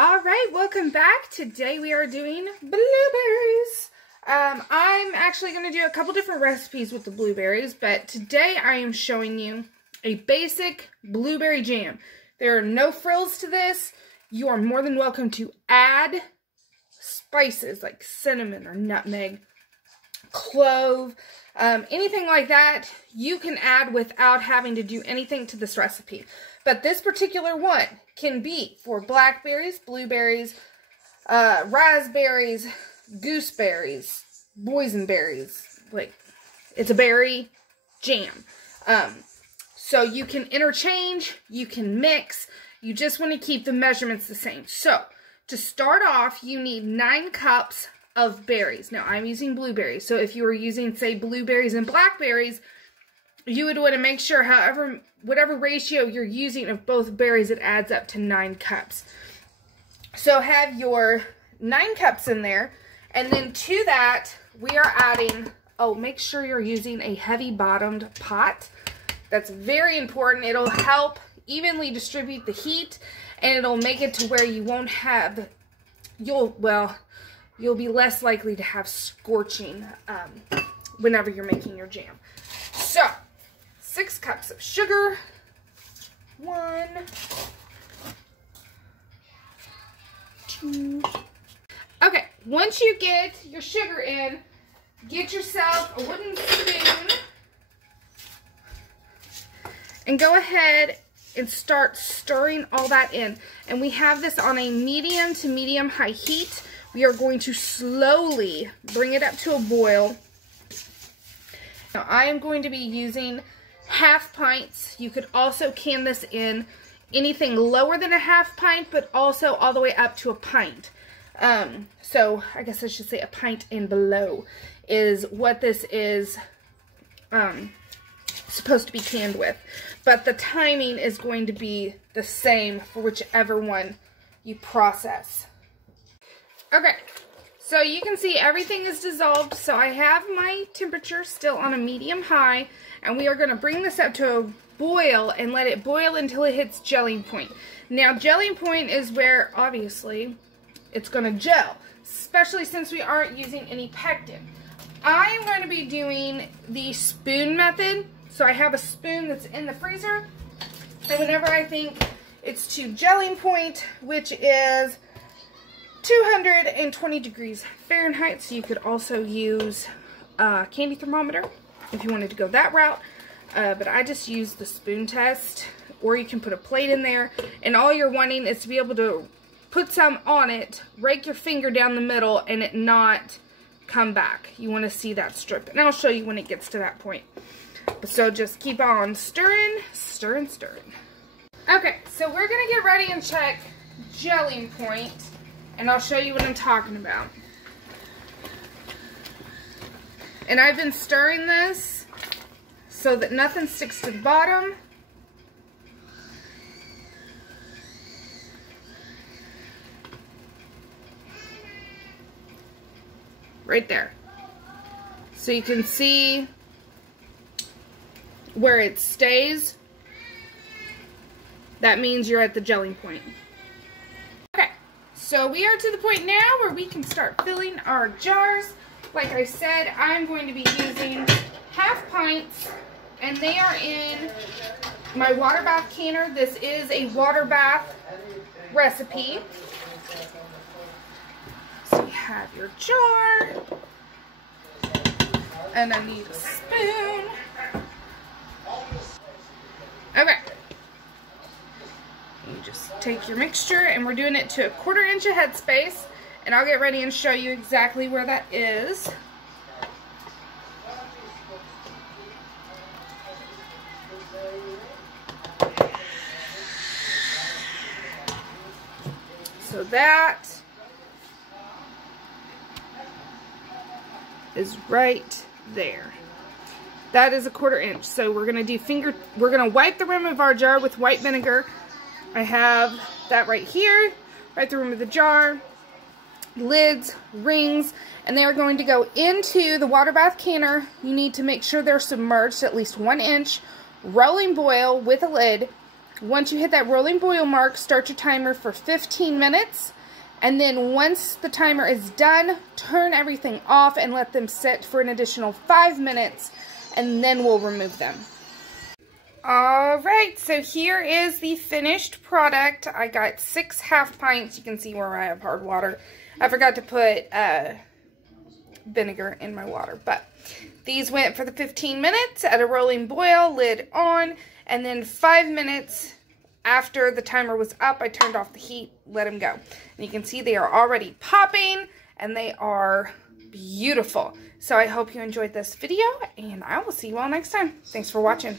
All right, welcome back. Today we are doing blueberries. I'm actually going to do a couple different recipes with the blueberries, but today I am showing you a basic blueberry jam. There are no frills to this. You are more than welcome to add spices like cinnamon or nutmeg, clove, anything like that you can add without having to do anything to this recipe. But this particular one can be for blackberries, blueberries, raspberries, gooseberries, boysenberries. Like, it's a berry jam. So you can interchange, you can mix, you just want to keep the measurements the same. So, to start off, you need 9 cups of berries. Now, I'm using blueberries, so if you were using, say, blueberries and blackberries, you would want to make sure, whatever ratio you're using of both berries, it adds up to 9 cups. So have your 9 cups in there, and then to that, we are adding, make sure you're using a heavy-bottomed pot. That's very important. It'll help evenly distribute the heat, and it'll make it to where you won't have, you'll be less likely to have scorching whenever you're making your jam. So, 6 cups of sugar, 1, 2. Okay, once you get your sugar in, get yourself a wooden spoon and go ahead and start stirring all that in. And we have this on a medium to medium high heat. We are going to slowly bring it up to a boil. Now, I am going to be using half pints. You could also can this in anything lower than a half pint, but also all the way up to a pint. So I guess I should say a pint and below is what this is supposed to be canned with. But the timing is going to be the same for whichever one you process. Okay, so you can see everything is dissolved. So I have my temperature still on a medium high, and we are going to bring this up to a boil and let it boil until it hits gelling point. Now, gelling point is where, obviously, it's going to gel, especially since we aren't using any pectin. I am going to be doing the spoon method. So I have a spoon that's in the freezer, and whenever I think it's to gelling point, which is 220 degrees Fahrenheit, so you could also use a candy thermometer if you wanted to go that route, but I just use the spoon test, or you can put a plate in there, and all you're wanting is to be able to put some on it, rake your finger down the middle, and it not come back. You want to see that strip, and I'll show you when it gets to that point. So just keep on stirring, stirring, stirring. Okay, so we're going to get ready and check gelling point, and I'll show you what I'm talking about. And I've been stirring this so that nothing sticks to the bottom. Right there. So you can see where it stays. That means you're at the gelling point. Okay, so we are to the point now where we can start filling our jars. Like I said, I'm going to be using half pints, and they are in my water bath canner. This is a water bath recipe. So you have your jar, and I need a spoon. Okay. You just take your mixture, and we're doing it to a 1/4 inch of headspace, and I'll get ready and show you exactly where that is. So that is right there. That is a 1/4 inch. So we're going to we're going to wipe the rim of our jar with white vinegar. I have that right here, right the rim of the jar, lids, rings, and they are going to go into the water bath canner. You need to make sure they're submerged at least 1 inch, rolling boil with a lid, Once you hit that rolling boil mark, start your timer for 15 minutes. And then once the timer is done, turn everything off and let them sit for an additional 5 minutes, and then we'll remove them. Alright, so here is the finished product. I got 6 half pints. You can see where I have hard water. I forgot to put vinegar in my water, but these went for the 15 minutes at a rolling boil, lid on, and then 5 minutes after the timer was up, I turned off the heat, let them go. And you can see they are already popping, and they are beautiful. So I hope you enjoyed this video, and I will see you all next time. Thanks for watching.